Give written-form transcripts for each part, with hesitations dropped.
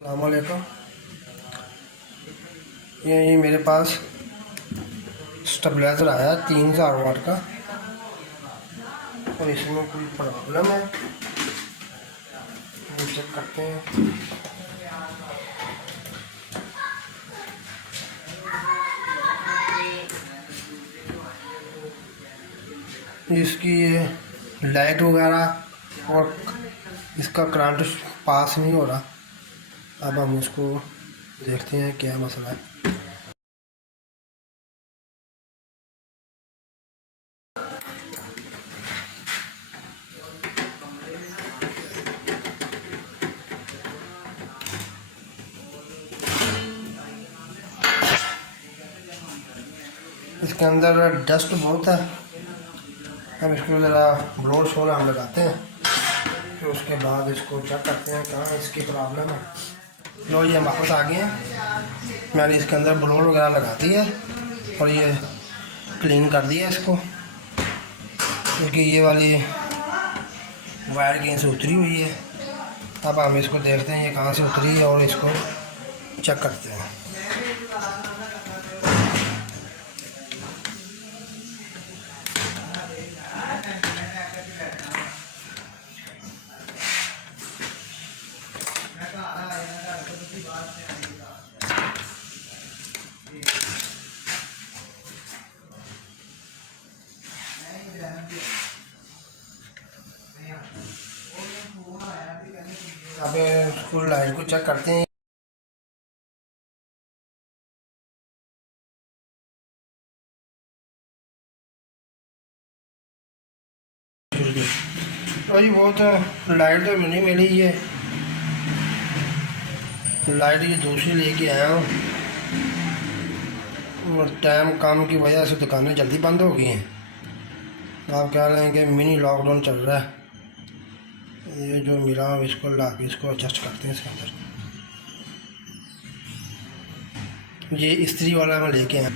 अस्सलामुअलैकुम। ये मेरे पास स्टेबलाइज़र आया 3000 वाट का और इसमें कोई प्रॉब्लम है, ये चेक करते हैं। इसकी ये लाइट वगैरह और इसका करंट पास नहीं हो रहा। अब हम इसको देखते हैं क्या मसला है। इसके अंदर डस्ट बहुत है। हम इसको ज़रा ब्लोअर शोर हम लगाते हैं, फिर उसके बाद इसको चेक करते हैं कहाँ इसकी प्रॉब्लम है। लो ये हमारे पास आ गए हैं। मैंने इसके अंदर ब्लोअर वगैरह लगा दी है और ये क्लीन कर दिया इसको, क्योंकि ये वाली वायर कहीं से उतरी हुई है। अब हम इसको देखते हैं ये कहाँ से उतरी है और इसको चेक करते हैं। अब इसको लाइट को चेक करते हैं। और ये बहुत लाइट तो नहीं मिली, ये लाइट ये दूसरी लेके आया हूँ। टाइम काम की वजह से दुकानें जल्दी बंद हो गई हैं। आप कह रहे हैं कि मिनी लॉकडाउन चल रहा है। ये जो मिला इसको ला के इसको एडजस्ट करते हैं इसके अंदर। ये इस्त्री वाला मैं लेके आया।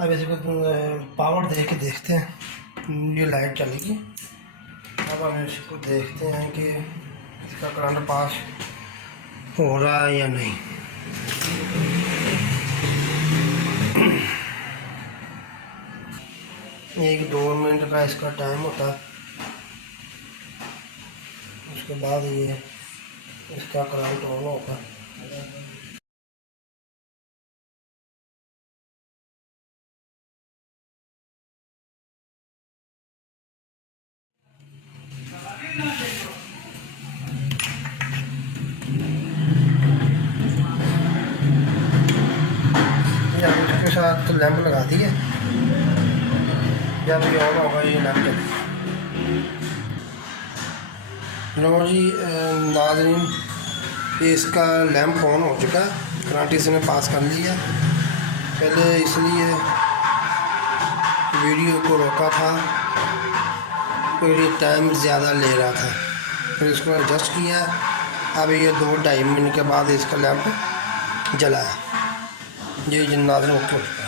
अब इसको पावर दे के देखते हैं, ये लाइट चलेगी। अब हम इसको देखते हैं कि इसका करंट पास हो रहा है या नहीं। एक 2 मिनट का इसका टाइम होता है, उसके बाद ये इसका करंट ऑन होगा। इसके साथ लैंप लगा दिए, जब ये ऑन होगा ये लैंप चलेगा। लो जी नाज़रीन, ये इसका लैंप ऑन हो चुका है, करंट इसने पास कर लिया। पहले इसलिए वीडियो को रोका था क्योंकि टाइम ज़्यादा ले रहा था, फिर इसको एडजस्ट किया। अब ये 2-2.5 मिनट के बाद इसका लैंप जला है। ये नाज़रीन ओके।